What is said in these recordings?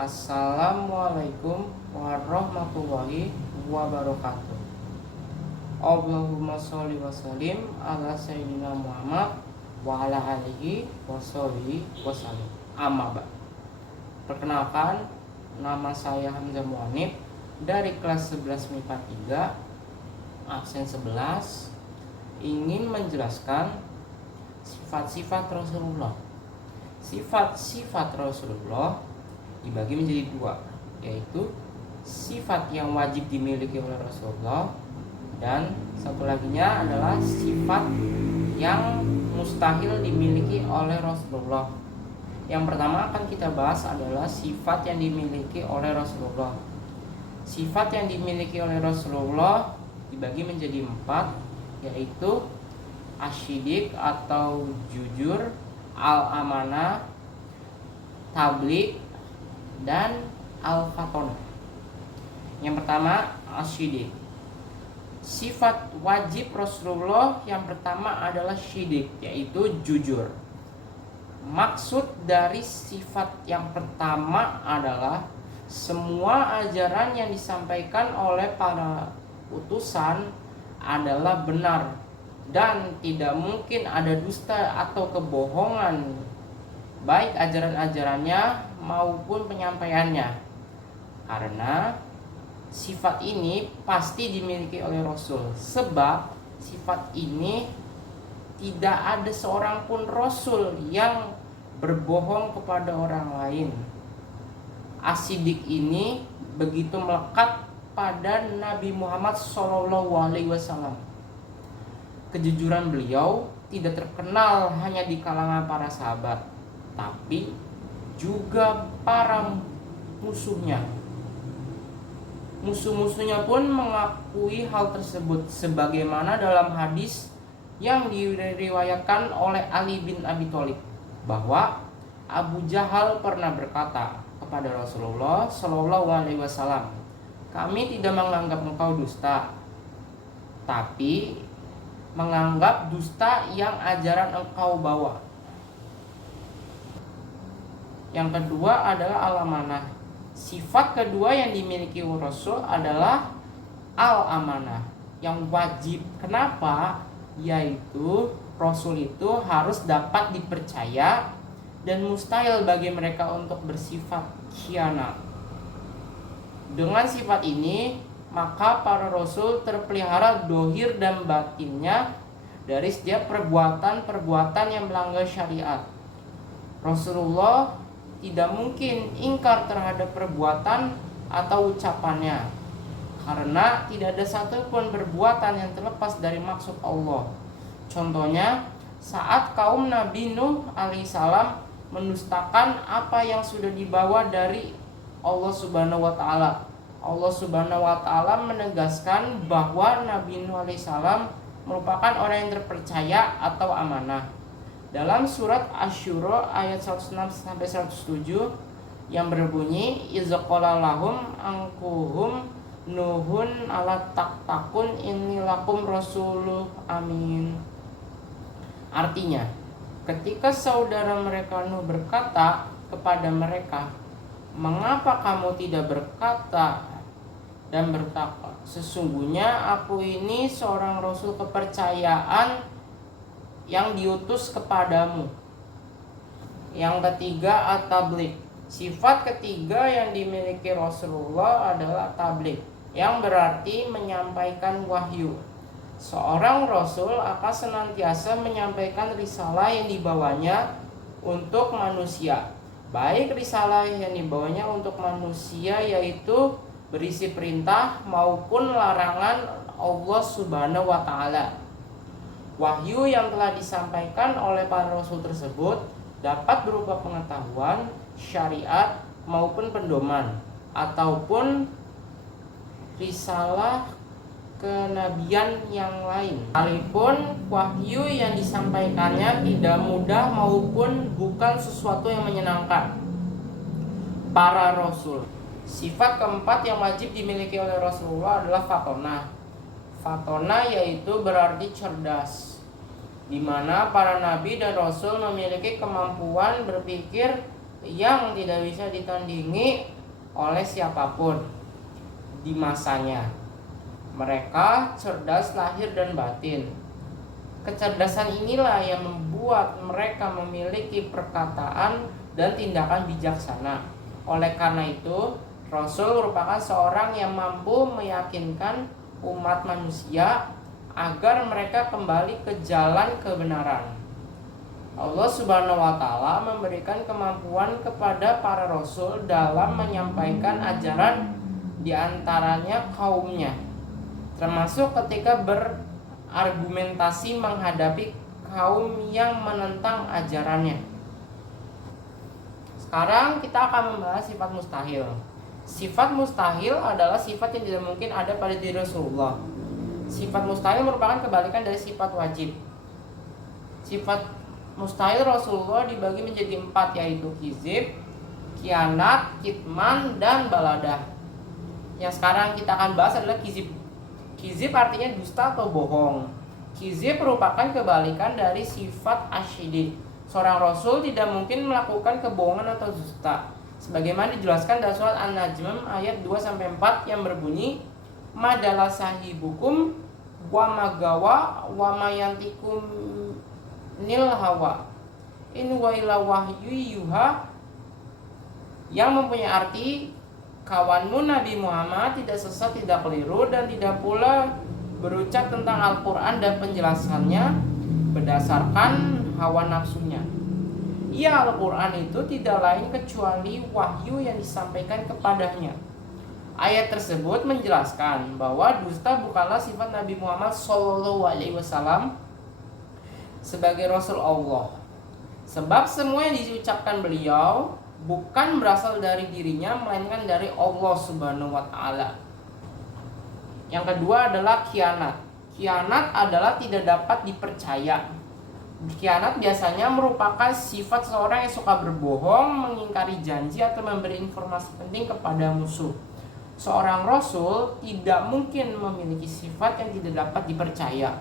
Assalamualaikum warahmatullahi wabarakatuh. Allahumma sholli wa sallim ala sayyidina Muhammad wa ala alihi wa sholli wa sallim. Amma ba'd. Perkenalkan, nama saya Hamzah Muanib dari kelas 11 MIPA 3 absen 11, ingin menjelaskan sifat-sifat Rasulullah. Sifat-sifat Rasulullah dibagi menjadi dua, yaitu sifat yang wajib dimiliki oleh Rasulullah dan satu laginya adalah sifat yang mustahil dimiliki oleh Rasulullah. Yang pertama akan kita bahas adalah sifat yang dimiliki oleh Rasulullah. Sifat yang dimiliki oleh Rasulullah dibagi menjadi 4, yaitu asyidik atau jujur, al-amanah, tabligh, dan al-fatonah. Yang pertama, asyidik. Sifat wajib Rasulullah yang pertama adalah syidik, yaitu jujur. Maksud dari sifat yang pertama adalah semua ajaran yang disampaikan oleh para utusan adalah benar dan tidak mungkin ada dusta atau kebohongan, baik ajaran-ajarannya maupun penyampaiannya, karena sifat ini pasti dimiliki oleh Rasul. Sebab sifat ini tidak ada seorang pun Rasul yang berbohong kepada orang lain. Asidik ini begitu melekat pada Nabi Muhammad SAW. Kejujuran beliau tidak terkenal hanya di kalangan para sahabat, tapi juga para musuhnya. Musuh-musuhnya pun mengakui hal tersebut, sebagaimana dalam hadis yang diriwayatkan oleh Ali bin Abi Thalib bahwa Abu Jahal pernah berkata kepada Rasulullah SAW, "Kami tidak menganggap engkau dusta, tapi menganggap dusta yang ajaran engkau bawa." Yang kedua adalah al-amanah. Sifat kedua yang dimiliki Rasul adalah al-amanah yang wajib. Kenapa? Yaitu Rasul itu harus dapat dipercaya dan mustahil bagi mereka untuk bersifat khianat. Dengan sifat ini, maka para Rasul terpelihara dohir dan batinnya dari setiap perbuatan-perbuatan yang melanggar syariat. Rasulullah tidak mungkin ingkar terhadap perbuatan atau ucapannya, karena tidak ada satupun perbuatan yang terlepas dari maksud Allah. Contohnya, saat kaum Nabi Nuh alaihissalam mendustakan apa yang sudah dibawa dari Allah Subhanahu wa Ta'ala. Allah Subhanahu wa Ta'ala menegaskan bahwa Nabi Nuh alaihissalam merupakan orang yang terpercaya atau amanah. Dalam surat Asy-Syura ayat 106-107 yang berbunyi, "Izqala lahum angkuhum nuhun ala taktakun inni lakum rasuluh amin." Artinya, ketika saudara mereka Nuh berkata kepada mereka, "Mengapa kamu tidak berkata dan bertakwa? Sesungguhnya aku ini seorang rasul kepercayaan yang diutus kepadamu." Yang ketiga, at-tabligh. Sifat ketiga yang dimiliki Rasulullah adalah tabligh, yang berarti menyampaikan wahyu. Seorang rasul akan senantiasa menyampaikan risalah yang dibawanya untuk manusia. Baik risalah yang dibawanya untuk manusia yaitu berisi perintah maupun larangan Allah Subhanahu wa Ta'ala. Wahyu yang telah disampaikan oleh para rasul tersebut dapat berupa pengetahuan, syariat maupun pedoman, ataupun risalah kenabian yang lain. Sekalipun wahyu yang disampaikannya tidak mudah maupun bukan sesuatu yang menyenangkan para rasul. Sifat keempat yang wajib dimiliki oleh Rasulullah adalah fatonah. Fatonah yaitu berarti cerdas, di mana para nabi dan rasul memiliki kemampuan berpikir yang tidak bisa ditandingi oleh siapapun di masanya. Mereka cerdas lahir dan batin. Kecerdasan inilah yang membuat mereka memiliki perkataan dan tindakan bijaksana. Oleh karena itu, Rasul merupakan seorang yang mampu meyakinkan umat manusia agar mereka kembali ke jalan kebenaran. Allah Subhanahu wa Ta'ala memberikan kemampuan kepada para rasul dalam menyampaikan ajaran di antaranya kaumnya, termasuk ketika berargumentasi menghadapi kaum yang menentang ajarannya. Sekarang kita akan membahas sifat mustahil. Sifat mustahil adalah sifat yang tidak mungkin ada pada diri Rasulullah. Sifat mustahil merupakan kebalikan dari sifat wajib. Sifat mustahil Rasulullah dibagi menjadi 4, yaitu kizib, khianat, kitman, dan baladah. Yang sekarang kita akan bahas adalah kizib. Kizib artinya dusta atau bohong. Kizib merupakan kebalikan dari sifat asyidik. Seorang Rasul tidak mungkin melakukan kebohongan atau dusta, sebagaimana dijelaskan dalam surat An-Najm ayat 2-4 yang berbunyi, Madala sahibukum wa magawa wa mayantikum nil hawa in wa ila wahyu yuha, yang mempunyai arti kawanmu Nabi Muhammad tidak sesat, tidak keliru, dan tidak pula berucap tentang Al-Quran dan penjelasannya berdasarkan hawa nafsunya. Al-Quran itu tidak lain kecuali wahyu yang disampaikan kepadanya. Ayat tersebut menjelaskan bahwa dusta bukanlah sifat Nabi Muhammad SAW sebagai Rasul Allah, sebab semua yang diucapkan beliau bukan berasal dari dirinya, melainkan dari Allah Subhanahu wa Ta'ala. Yang kedua adalah khianat. Khianat adalah tidak dapat dipercaya. Khianat biasanya merupakan sifat seorang yang suka berbohong, mengingkari janji, atau memberi informasi penting kepada musuh. Seorang Rasul tidak mungkin memiliki sifat yang tidak dapat dipercaya.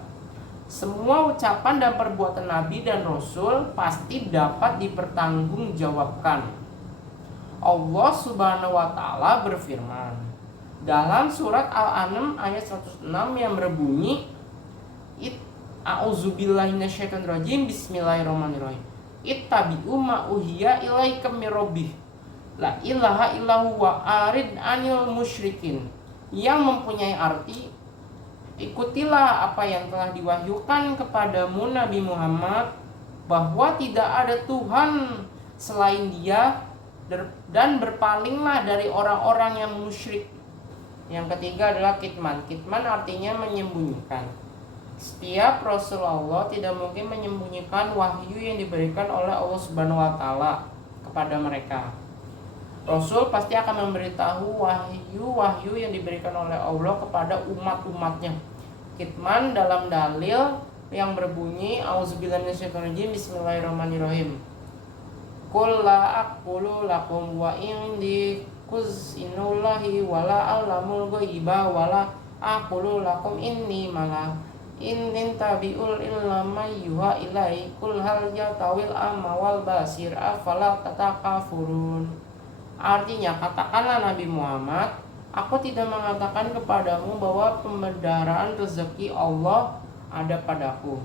Semua ucapan dan perbuatan Nabi dan Rasul pasti dapat dipertanggungjawabkan. Allah Subhanahu wa Ta'ala berfirman dalam surat Al-An'am ayat 106 yang berbunyi, A'udzubillahi minasyaitonirrajim, bismillahirrahmanirrahim. Ittabi'u ma uhiya ilaikum mir rabbih. La ilaha illahu wa arid anil musyrikin. Yang mempunyai arti, ikutilah apa yang telah diwahyukan kepadamu Nabi Muhammad, bahwa tidak ada Tuhan selain Dia, dan berpalinglah dari orang-orang yang musyrik. Yang ketiga adalah kitman. Kitman artinya menyembunyikan. Setiap Rasulullah tidak mungkin menyembunyikan wahyu yang diberikan oleh Allah Subhanahu wa Ta'ala kepada mereka. Rasul pasti akan memberitahu wahyu-wahyu yang diberikan oleh Allah kepada umat-umatnya. Kitman dalam dalil yang berbunyi, A'udzubillahi minasyaitonirrajim, bismillahirrahmanirrahim. Qul la aqulu lakum wa indi kuzinullahi wala alamul ghaiba wala aqulu lakum inni malah in tabiul illa mayyuha ilai kul hal yatawil amma wal basir afala tatakafurun. Artinya, katakanlah Nabi Muhammad, aku tidak mengatakan kepadamu bahwa pembendaraan rezeki Allah ada padaku.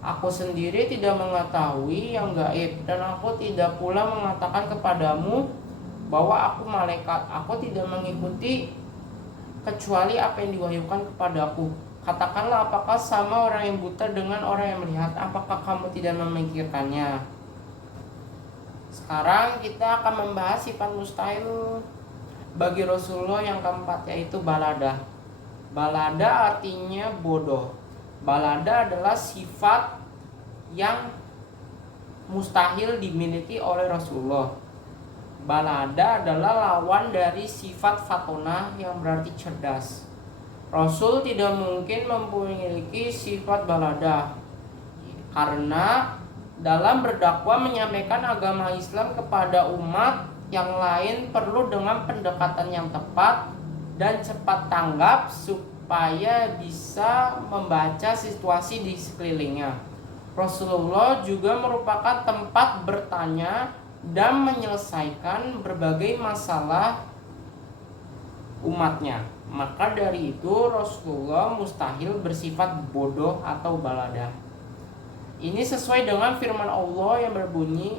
Aku sendiri tidak mengetahui yang gaib, dan aku tidak pula mengatakan kepadamu bahwa aku malaikat. Aku tidak mengikuti kecuali apa yang diwahyukan kepadaku. Katakanlah, apakah sama orang yang buta dengan orang yang melihat? Apakah kamu tidak memikirkannya? Sekarang kita akan membahas sifat mustahil bagi Rasulullah yang keempat, yaitu balada. Balada artinya bodoh. Balada adalah sifat yang mustahil dimiliki oleh Rasulullah. Balada adalah lawan dari sifat fatona yang berarti cerdas. Rasul tidak mungkin memiliki sifat balada, karena dalam berdakwah menyampaikan agama Islam kepada umat yang lain perlu dengan pendekatan yang tepat dan cepat tanggap supaya bisa membaca situasi di sekelilingnya. Rasulullah juga merupakan tempat bertanya dan menyelesaikan berbagai masalah umatnya. Maka dari itu Rasulullah mustahil bersifat bodoh atau balada. Ini sesuai dengan firman Allah yang berbunyi,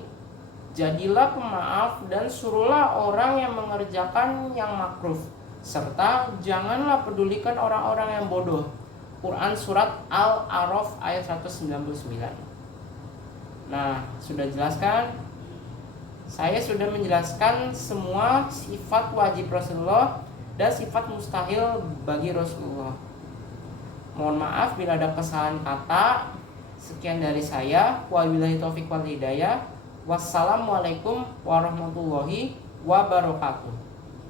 jadilah pemaaf dan suruhlah orang yang mengerjakan yang makruh, serta janganlah pedulikan orang-orang yang bodoh. Quran surat Al-A'raf ayat 199. Nah, sudah jelaskan? Saya sudah menjelaskan semua sifat wajib Rasulullah dan sifat mustahil bagi Rasulullah. Mohon maaf bila ada kesalahan kata. Sekian dari saya. Wabillahi taufiq wal hidayah. Wassalamualaikum warahmatullahi wabarakatuh.